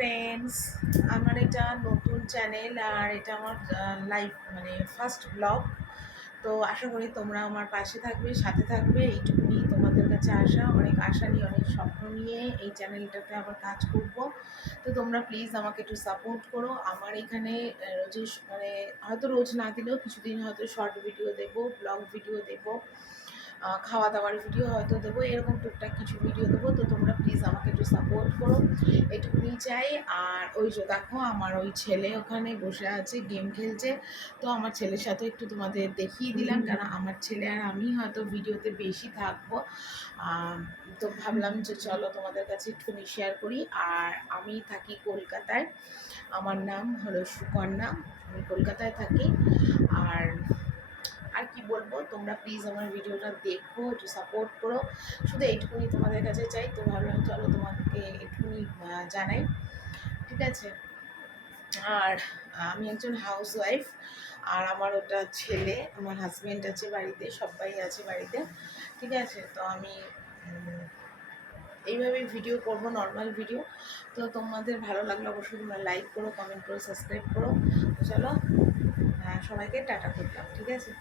Friends, আমার এটা নতুন চ্যানেল আর এটা আমার লাইভ মানে ফার্স্ট ব্লগ। তো আশা করি তোমরা আমার পাশে থাকবে, সাথে থাকবে। এইটুকুনি তোমাদের কাছে আসা, অনেক আশা নিয়ে, অনেক স্বপ্ন নিয়ে এই চ্যানেলটাতে আবার কাজ করব। তো তোমরা প্লিজ আমাকে একটু সাপোর্ট করো। আমার এখানে রোজ মানে হয়তো রোজ না দিলেও কিছুদিন হয়তো শর্ট ভিডিও দেবো, ব্লগ ভিডিও দেবো, খাওয়া দাওয়ার ভিডিও হয়তো দেবো, এরকম টুকটাক কিছু ভিডিও দেবো। তো তোমরা প্লিজ আমাকে একটু সাপোর্ট করো, এটুকুনি চাই। আর ওই যে দেখো আমার ওই ছেলে ওখানে বসে আছে, গেম খেলছে। তো আমার ছেলের সাথে একটু তোমাদের দেখিয়ে দিলাম, কারণ আমার ছেলে আর আমি হয়তো ভিডিওতে বেশি থাকবো। তো ভাবলাম যে চলো তোমাদের কাছে একটুখানি শেয়ার করি। আর আমি থাকি কলকাতায়, আমার নাম হলো সুকন্যা, আমি কলকাতায় থাকি। আর আর কি বলবো, তোমরা প্লিজ আমার ভিডিওটা দেখো, একটু সাপোর্ট করো, শুধু এইটুকুনি তোমাদের কাছে চাই। তো ভাবলাম চলো তোমাকে একটুখানি জানাই, ঠিক আছে। আর আমি একজন হাউস ওয়াইফ, আর আমার ওটা ছেলে, আমার হাজব্যান্ড আছে বাড়িতে, সবাই আছে বাড়িতে, ঠিক আছে। তো আমি এইভাবেই ভিডিও করব, নর্মাল ভিডিও। তো তোমাদের ভালো লাগলে অবশ্যই তোমরা লাইক করো, কমেন্ট করো, সাবস্ক্রাইব করো। তো চলো, সবাইকে টাটা করলাম, ঠিক আছে।